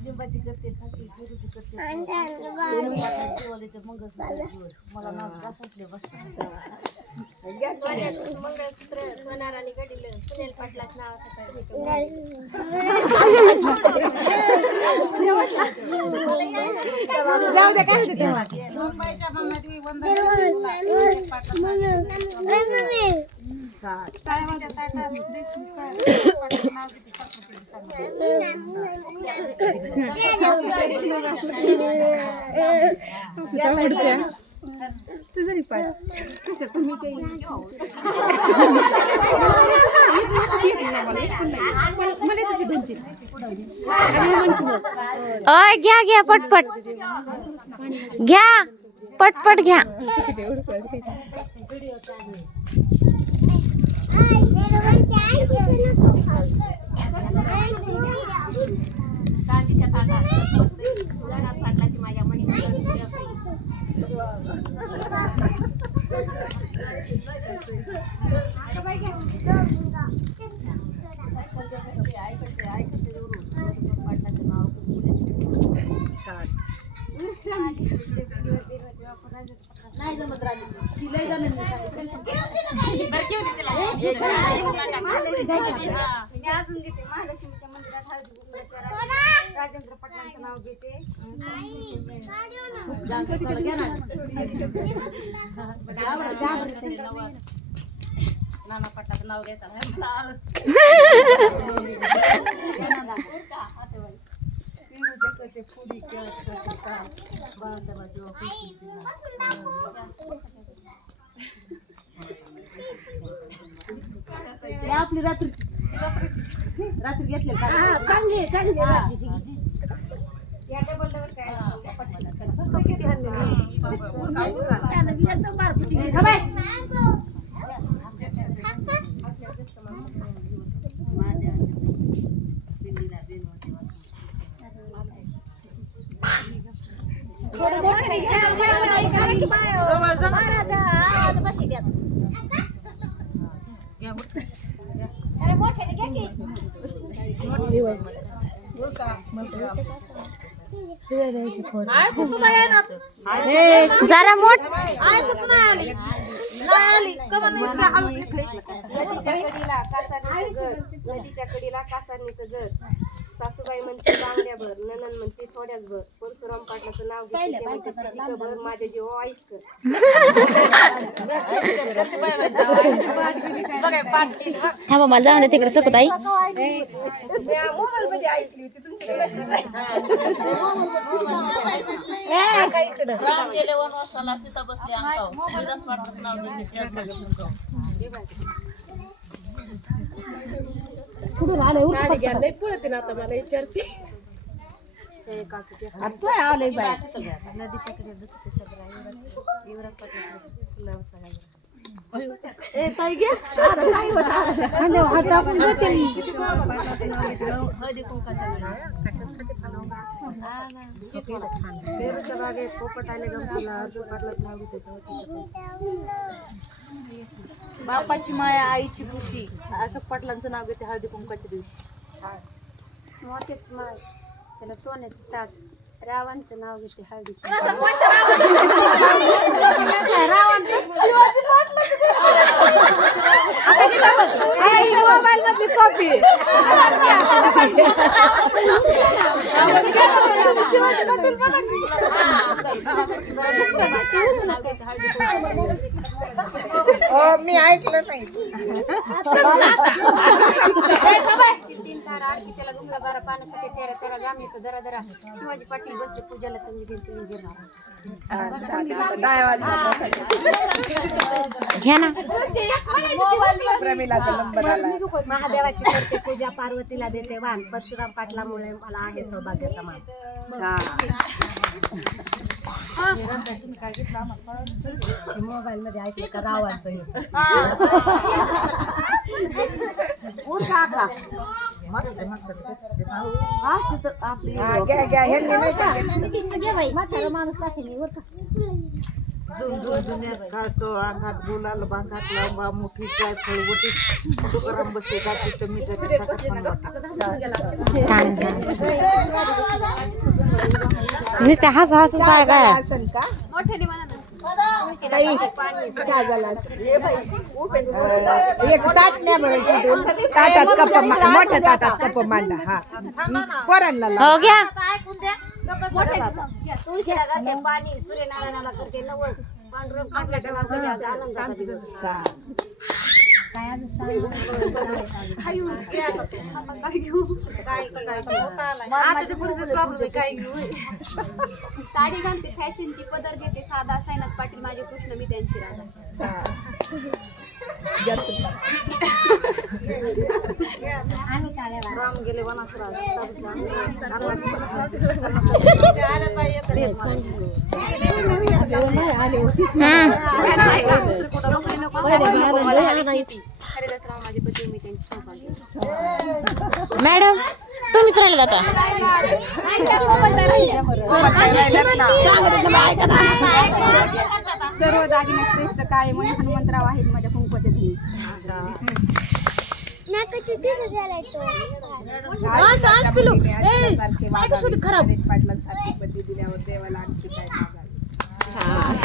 लिंबाची करते खाते पेरूची करते मला नाव असले बस मंगळसूत्र मनाराने घडीलं सुनील पाटलाच नाव जाऊ दे काय तेव्हा मुंबईच्या भूमीत घ्या घ्या पटपट घ्या पटपट घ्या नाही जमत राहिली तिला जमेल अजून घेते महालक्ष्मीच्या मंदिरात राजेंद्र पटलांचं नाव घेते नाना पटलाचं नाव घेतात आपली रात्री घेतले चांगली जरा मोठ नदीच्या कडीला कासारणीचं घर सासूबाई म्हणते बांगड्याभर ननन म्हणते थोड्याच भर परशुराम पाटलाचं नाव घेते भर माझ्या जीव आईस कर हा बाबा जाऊन दे तिकडे चकत आई मोबाईल मध्ये ऐकली होती राम गेले वनवासाला सीता बसली गाडी पळते ना आता मला विचारते आले बाय नदीच्या कडे पोपट आले बापाची माया आईची खुशी असं पाटलांचं नाव घेते हळदी कुंकाच्या दिवशी मोठेच माय त्याला सोन्याचं साज रावांचं नाव घेते हळदी मी ऐकलं नाही त्याला डुंगरा बारा पानं तेरा तेरा गामीचं जरा जरा शिवाजी पाटील बसले पूजाला तुम्ही घ्या ना प्रेमीलाचा नंबर आला महादेवाची करते पूजा पार्वतीला देते वाण परशुराम पाटलामुळे मला आहे सौभाग्याचा मान मोबाईल मध्ये ऐकलं का रावांचं घ्या ह्यांनी नाही का माणूस जुन्यात काढतो अंगात गुलाल बांगात लांबा मोठी जाय फळवटी तुकाराम बसते गाठी मी छान छान नुसते हस हसून काय काय मोठ्याने म्हणा ना. एक ताट न्या बरं तिथून. ताटात कप मोठ्या ताटात कप मांडा हा पोरांना लाव. हो घ्या तुळशीला घालते पाणी सूर्यनारायणाला करते नवस पांडुरंग पाटलाच्या वाजवते आज आनंदाचा दिवस. साडी घालते फॅशनची पदर घेते साधा साईनाथ पाटील माझे कृष्ण मी त्यांची राधा. राम गेले वनासुरास माझे पती मी त्यांची सौभाग्य. मॅडम तुम्हीच राहिले आता सर्व दागिने श्रेष्ठ काळे म्हणे हनुमंतराव आहेत माझ्या कुंकवाच्या धनी. खराब पाटलांसारखी पती दिल्यावर देवाला आणखी काय